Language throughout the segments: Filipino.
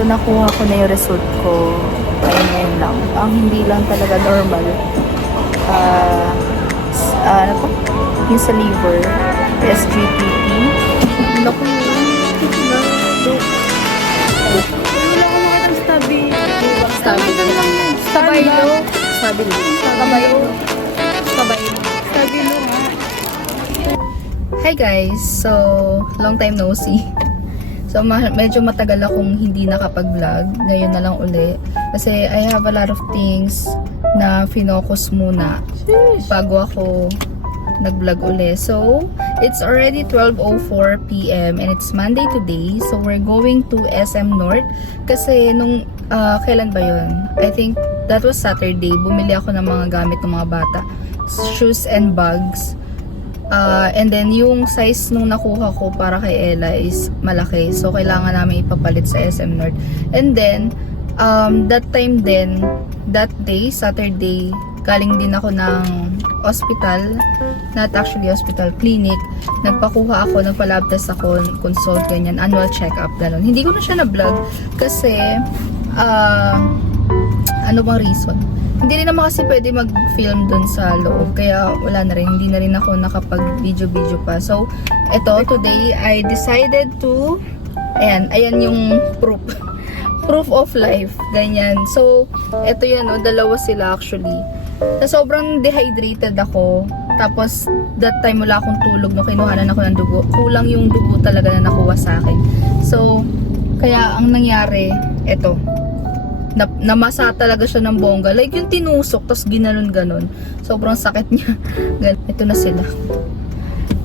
So, nakuha ko na yung result ko. Ngayon lang. Ang hindi lang talaga normal. Ano po? Yung sa liver. SGPT. Naku yun. Wala ko makita stabi. Stabi na lang yan. Stabaylo. Stabi na. Stabaylo. Stabaylo. Stabi nga. Hi guys! So, long time no see. So, medyo matagal akong hindi nakapag-vlog. Ngayon na lang uli. Kasi I have a lot of things na finocus muna bago ako nag-vlog uli. So, it's already 12:04 PM and it's Monday today. So, we're going to SM North. Kasi nung, kailan ba yun? I think that was Saturday. Bumili ako ng mga gamit ng mga bata. Shoes and bags. And then, yung size nung nakuha ko para kay Ella is malaki. So, kailangan namin ipapalit sa SM North. And then, that time din, that day, Saturday, galing din ako ng hospital. Not actually hospital, clinic. Nagpakuha ako, nagpa-lab test ako, consult, ganyan, annual check-up, gano'n. Hindi ko na siya na-vlog kasi, ano bang reason? Hindi rin naman kasi pwede mag-film dun sa loob. Kaya wala na rin. Hindi na rin ako nakapag-video pa. So, eto, today, I decided to... Ayan yung proof. Proof of life. Ganyan. So, eto yan, no, dalawa sila actually. So, sobrang dehydrated ako. Tapos, that time wala akong tulog no kinuhanan ako ng dugo. Kulang yung dugo talaga na nakuha sa akin. So, kaya ang nangyari, eto. Namasa talaga siya ng bongga. Like yung tinusok, tapos ginanon-ganon. Sobrang sakit niya. Ito na sila.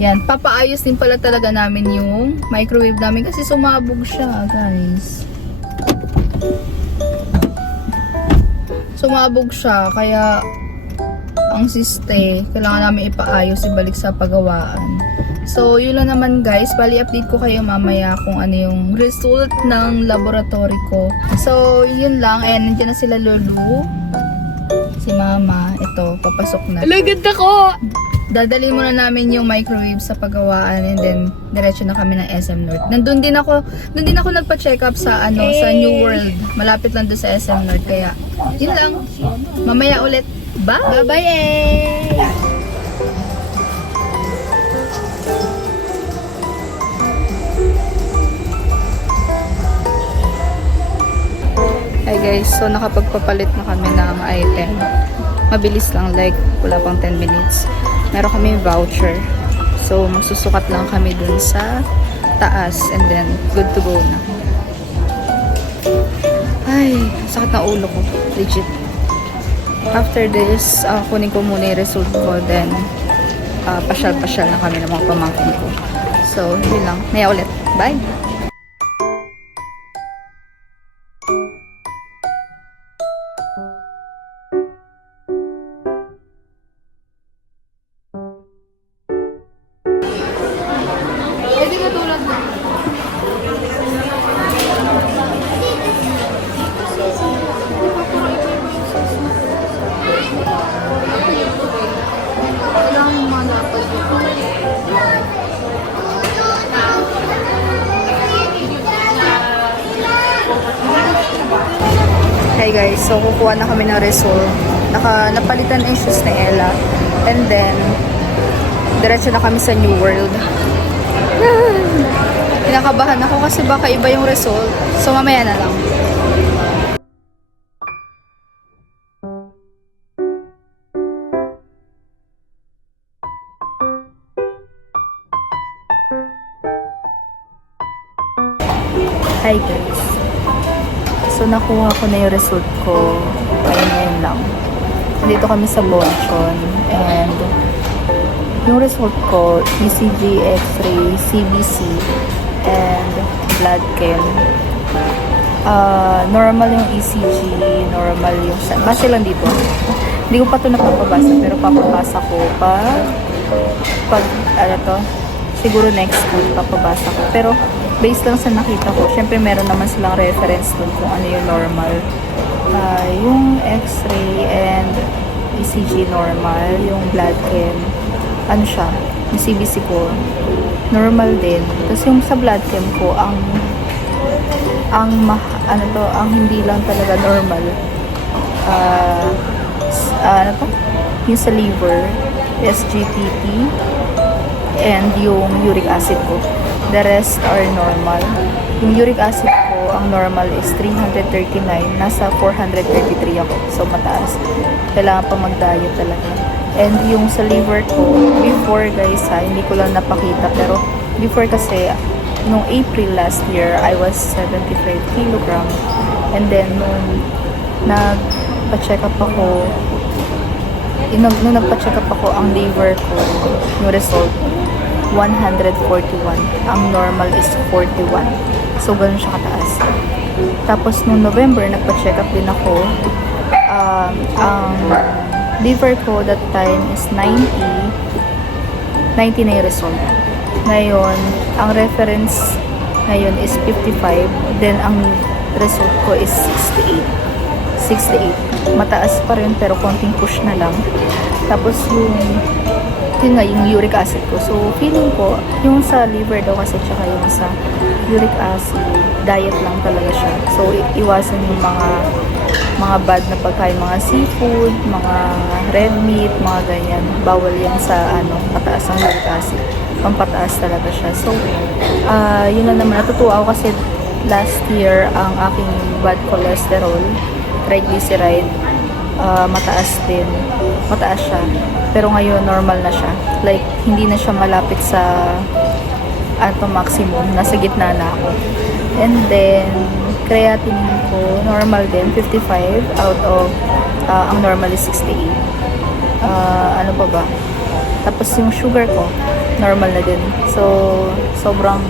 Yan. Papaayos din pala talaga namin yung microwave namin kasi sumabog siya, guys. Sumabog siya. Kaya ang siste, kailangan namin ipaayos, ibalik sa pagawaan. So, yun lang naman guys. Bali, update ko kayo mamaya kung ano yung result ng laboratory ko. So, yun lang. Ayan, nandiyan na sila Lulu. Si Mama. Ito, papasok na. Ala, ganda ko! Dadalhin muna namin yung microwave sa pagawaan and then diretso na kami ng SM North. Nandun din ako nagpa-check up sa sa New World. Malapit lang doon sa SM North. Kaya, yun lang. Mamaya ulit. Bye! Bye-bye! Hi guys, so nakapagpapalit na kami ng item. Mabilis lang, like wala pang 10 minutes. Meron kami voucher. So magsusukat lang kami dun sa taas and then good to go na. Ay, sakit na ulo ko. Legit. After this, kunin ko muna yung result ko. Then, pasyal-pasyal na kami ng mga pamangkin ko. So, yun lang. Maya ulit. Bye! Hi guys, so kukuha na kami ng result. Napalitan ang shoes ni Ella. And then, diretso na kami sa New World. Kinakabahan ako kasi baka iba yung result. So mamaya na lang. Hi guys. So, nakuha ko na yung result ko. Ngayon lang. Dito kami sa Bonchon. And, yung result ko, ECG, X-ray, CBC, and blood chem. Normal yung ECG, normal yung... Base lang dito. Hindi ko pa ito napapabasa, pero papabasa ko pag ano to, siguro next week papabasa ko. Pero, based lang sa nakita ko, syempre meron naman silang reference dun kung ano yung normal. Yung X-ray and ECG normal, yung blood chem, ano siya, yung CBC ko, normal din. Tapos yung sa blood chem ko, ang ang hindi lang talaga normal. Ano to? Yung sa liver, SGPT, and yung uric acid ko. The rest are normal. Yung uric acid ko, ang normal is 339. Nasa 433 ako. So, mataas. Kailangan pa mag-diet talaga. And yung sa liver ko, before guys hindi ko lang napakita. Pero, before kasi, nung April last year, I was 75 kilogram. And then, nung nagpa-check up ako, nung nagpa-check up ako, ang liver ko, yung result, 141. Ang normal is 41. So, ganun siya kataas. Tapos, nung November, nagpa-check up din ako. Ang liver ko that time is 90. 90 na yung result. Ngayon, ang reference ngayon is 55. Then, ang result ko is 68. 68. Mataas pa rin pero konting push na lang. Tapos yun nga, yung uric acid ko. So, feeling ko, yung sa liver daw kasi tsaka yung sa uric acid, diet lang talaga siya. So, iwasan yung mga bad na pagkain, mga seafood, mga red meat, mga ganyan. Bawal yan sa pataas ng uric acid. Pampataas talaga siya. So, yun na naman. Natutuwa ako kasi last year, ang aking bad cholesterol, triglyceride, mataas din. Mataas siya. Pero ngayon, normal na siya. Like, hindi na siya malapit sa maximum. Nasa gitna na ako. And then, creatinine ko, normal din, 55 out of, ang normal is 68. Ano pa ba? Tapos yung sugar ko, normal na din. So, sobrang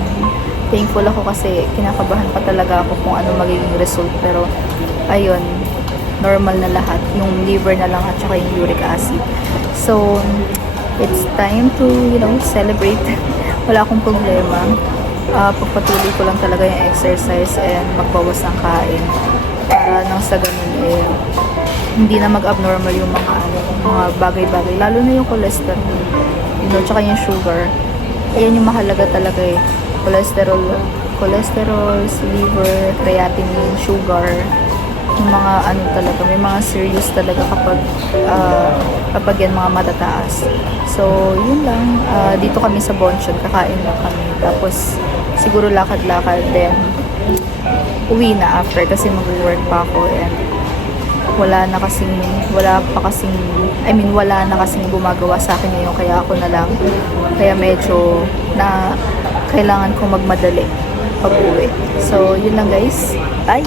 thankful ako kasi kinakabahan pa talaga ako kung ano magiging result. Pero, ayun, normal na lahat. Yung liver na lang at saka yung uric acid. So, it's time to, celebrate. Wala akong problema. Pagpatuloy ko lang talaga yung exercise and magbawas ng kain. Para nang sa ganun, hindi na mag-abnormal yung mga bagay-bagay. Lalo na yung cholesterol. Tsaka yung sugar. Ayan yung mahalaga talaga Cholesterol, liver, creatinine, sugar. Yung mga talaga, may mga serious talaga kapag yan mga matataas. So, yun lang. Dito kami sa Bonchon, kakain lang kami. Tapos, siguro lakad-lakad, then uwi na after kasi mag-work pa ako and wala na kasing gumagawa sa akin ngayon kaya ako na lang. Kaya medyo na kailangan kong magmadali pag-uwi. So, yun lang guys. Bye!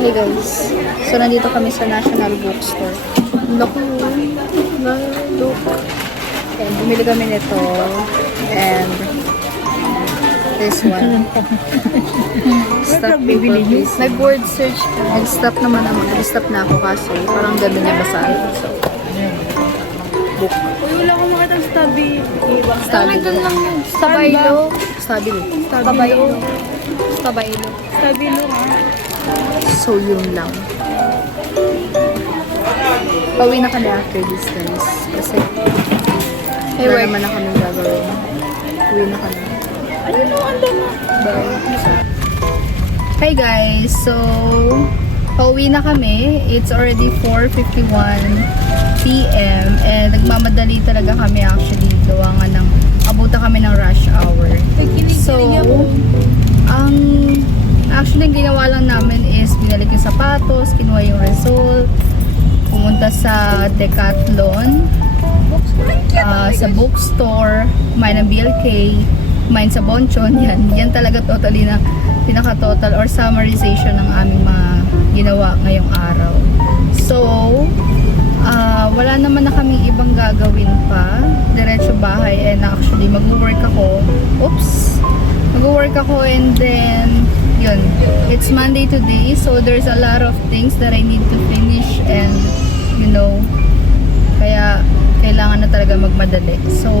Hey guys, so nandito kami sa National Bookstore. Naku, look. And bumili kami nito and this one. Stop paper please. Nag-word search ka. Nag-stop naman ako. Nag-stop na ako kasi parang ganda niya basahin. So, book. Uy, wala akong makita ng stubby. Stabilo. lang yun. Stabilo. Stabilo. Stabilo. Stabilo. Stabilo ha. So, yun lang. Pauwi na kami after this, guys. Kasi, wala naman na kami gagawin. Uwi na kami. Ayun o, ang dami. Bye. Hi, guys. So, pauwi na kami. It's already 4:51 p.m. And nagmamadali talaga kami actually. Gawa nga ng, abutan kami ng rush hour. So, actually, ang ginawa lang namin is binalik yung sapatos, kinuha yung result, pumunta sa Decathlon, sa bookstore, kumain ng BLK, kumain sa Bonchon. Yan talaga totally na pinaka-total or summarization ng aming mga ginawa ngayong araw. So, wala naman na kaming ibang gagawin pa. Diretso bahay and actually Di mag-work ako. Oops! Mag-work ako and then, yun. It's Monday today, so there's a lot of things that I need to finish and, you know, kaya kailangan na talaga magmadali. So,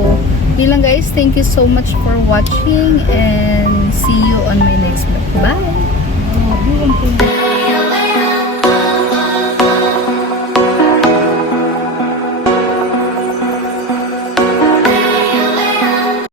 yun lang guys. Thank you so much for watching and see you on my next vlog. Bye!